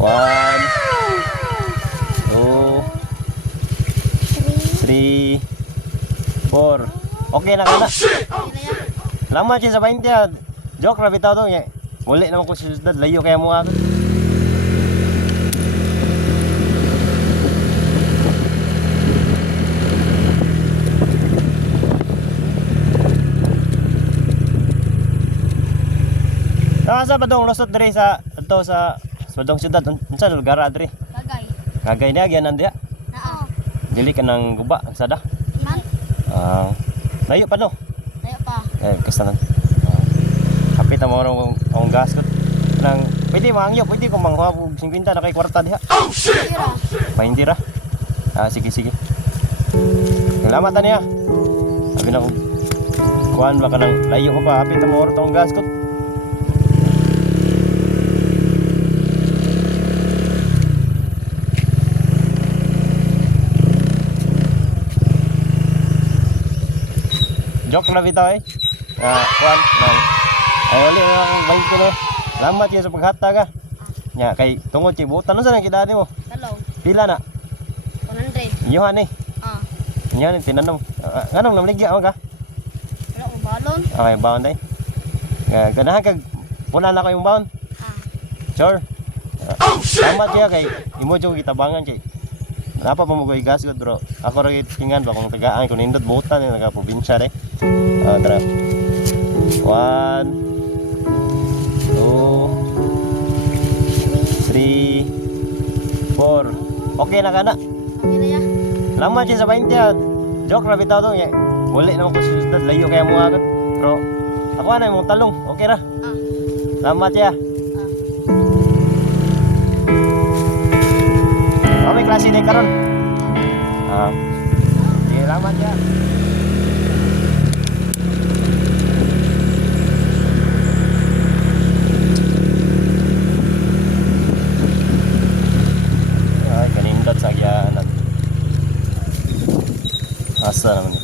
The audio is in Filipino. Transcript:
1, 2, 3, 4. Okay na ka na. Lama siya sa 20 ah. Joke na bitaw to. Muli naman ko sa syudad. Layo kaya mo ako. Sa badong lusot diri sa ato sa badong syudad. Unsa lugar diri? Kagay. Kagay niya gyan nandiya. Naa. Dili ka nang guba sada. Man. Layo pa no. Layo pa. Kastanan. Kapit mo ron ang gas ko. Nang pwede mangyo, pwede ko manghuha og 50 na kay kwarta diha. Oh shit. Mahindi ra. Sige sige. Salamat niya. Sabi na ko. Kuan ba ka nang layo ko pa, kapit mo ron tong gas ko. Joke na bitaw eh. Kuan nang ay uli ang balik ko no. Salamat yun sa paghatag ah. Nya kay tungod kay butan no sa nang kidani mo. Hello. Pila na? 100. Iyohan eh. Nya ni tinanom. Nganong namligya ka? Wala ko balon. Okay, baon day. Ganahan kag puna na ko yung baon. Sure. Salamat ya kay imo jud gitabangan kay. Napa pa mo ko igas ko bro. Ako ra tingnan ba kung tagaan ko nindot butan ni naga probinsya day. Tara. 1, 2, 3, 4. Okay na ka na. Okay na ya. Lama siya sa 20 ah. Joke na bitaw to. Muli naman ko sa syudad. Layo kaya mo agad. Pero ako na yung talong. Okay ra. Salamat ya. May klase na karon. Sige, salamat ya. Ay, kanindot sa gyanan. Asa naman